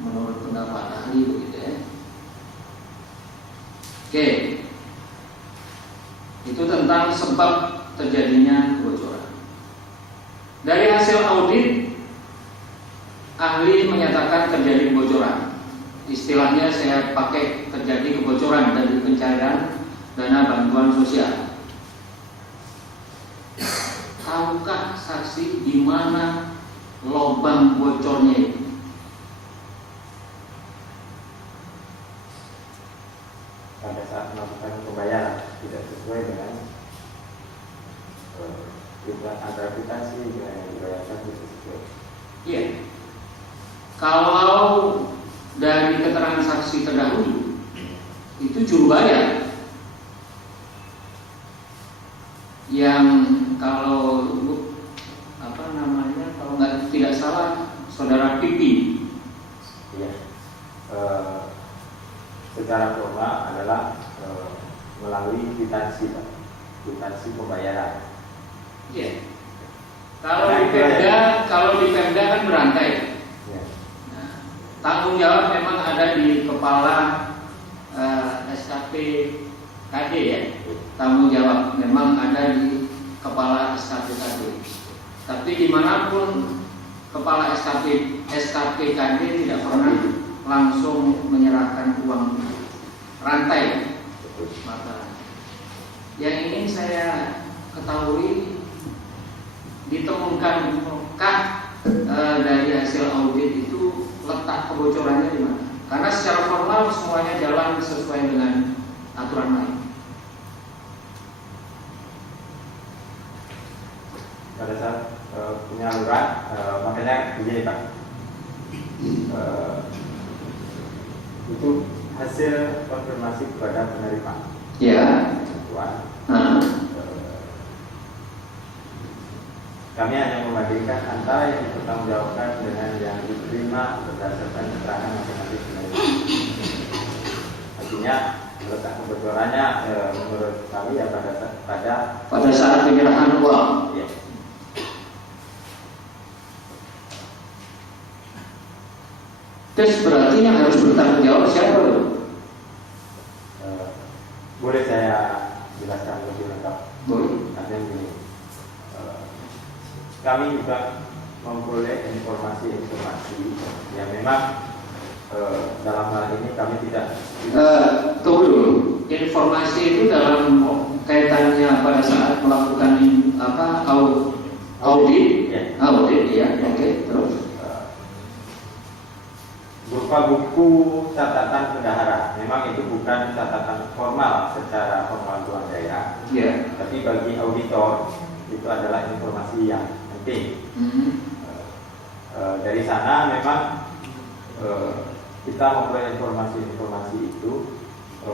menurut pendapat ahli begitu ya. Oke, itu tentang sebab terjadinya kebocoran. Dari hasil audit, ahli menyatakan terjadi kebocoran. Istilahnya saya pakai terjadi kebocoran dari pencairan dana bantuan sosial. Tahukah saksi di mana lubang bocornya itu? Pada saat melakukan pembayaran tidak sesuai dengan antara kwitansi dengan yang dibayarkan itu sesuai. Iya. Kalau dari keterangan saksi terdahulu itu juru bayar yang kalau kalau tidak salah saudara Pipi. Iya. Secara formal adalah melalui kwitansi pembayaran. Iya. Kalau di Pemda kan berantai. Ya. Nah, tanggung jawab memang ada di kepala SKP KD ya. Tanggung jawab memang ada di kepala SKP KD. Tapi dimanapun kepala SKP KD tidak pernah langsung menyerahkan uang rantai. Maka yang ingin saya ketahui, ditemukankah dari hasil audit itu letak kebocorannya di mana? Karena secara formal semuanya jalan sesuai dengan aturan main. Pada saat penyaluran, makanya begini Pak, itu hasil konfirmasi kepada penerima. Ya. Kami hanya membandingkan antara yang dipertanggungjawabkan dengan yang diterima berdasarkan keterangan masing-masing penerima. Artinya letak kebocorannya menurut kami ya pada saat penyerahan uang. Ya. Terus berarti yang harus bertanggung jawab siapa dulu? Boleh saya jelaskan lebih lengkap? Boleh. Artinya begini, kami juga memperoleh informasi yang memang dalam hal ini kami tidak tunggu dulu. Informasi itu dalam kaitannya pada saat melakukan audit ya. Audit ya. Oke, terus berupa buku catatan bendahara. Memang itu bukan catatan formal secara formal keuangan daerah, ya. Tapi bagi auditor itu adalah informasi yang penting. Dari sana memang kita memperoleh informasi itu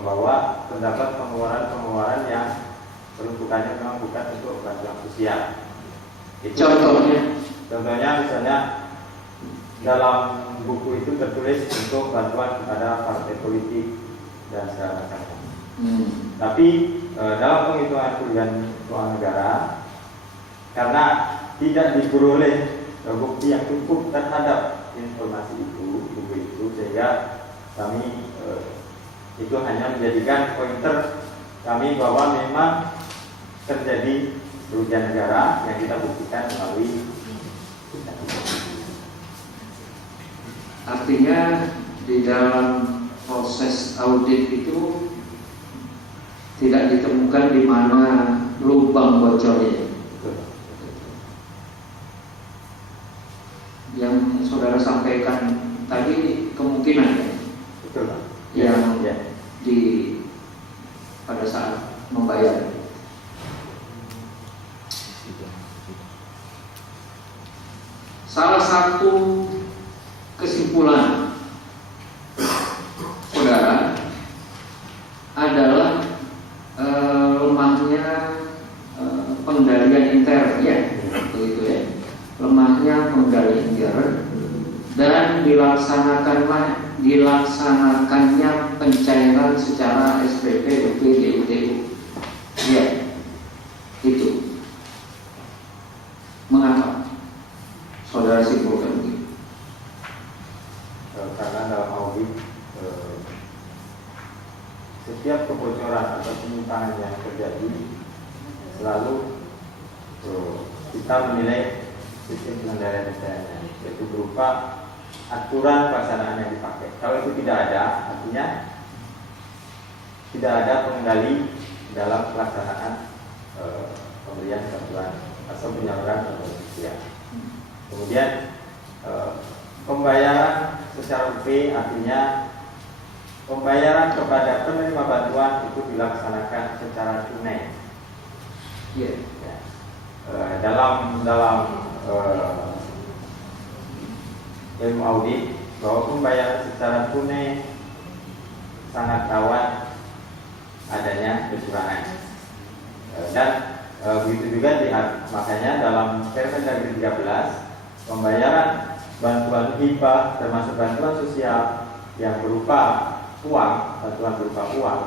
bahwa terdapat pengeluaran yang peruntukannya memang bukan untuk bantuan sosial. Contohnya misalnya dalam buku itu tertulis untuk bantuan kepada partai politik dan segala macamnya. Tapi dalam penghitungan kerugian keuangan negara, karena tidak diperoleh bukti yang cukup terhadap informasi itu, buku itu, sehingga kami itu hanya menjadikan pointer kami bahwa memang terjadi kerugian negara yang kita buktikan melalui. Artinya di dalam proses audit itu tidak ditemukan di mana lubang bocornya. Yang saudara sampaikan tadi kemungkinan ya. Betul. Yang ya. Pada saat membayar. Salah satu kesimpulan saudara adalah lemahnya pengendalian intern ya, begitu ya, lemahnya pengendalian intern dan dilaksanakannya pencairan secara SPP, UP, DUTU. Ya, itu. Mengapa saudara simpulkan begitu? Karena ketahui setiap kebocoran atau penyimpangan yang terjadi selalu kita menilai sistem pengendalian SDM-nya, yaitu berupa aturan pelaksanaan yang dipakai. Kalau itu tidak ada, artinya tidak ada pengendali dalam pelaksanaan pemberian bantuan atau penyaluran bantuan sosial. Kemudian pembayaran secara UP, artinya pembayaran kepada penerima bantuan itu dilaksanakan secara tunai. Ya. Dalam ilmu audit bahwa pembayaran secara tunai sangat rawan adanya kecurangan. Dan begitu juga makanya dalam Permendagri 13 pembayaran bantuan hibah termasuk bantuan sosial yang berupa uang, bantuan berupa uang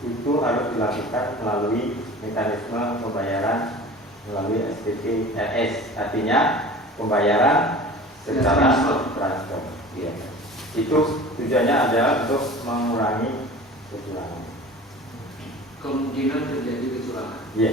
itu harus dilakukan melalui mekanisme pembayaran melalui SPP RS, artinya pembayaran secara transfer. Ya. Itu tujuannya adalah untuk mengurangi kecurangan. Kemungkinan terjadi kecurangan. Iya.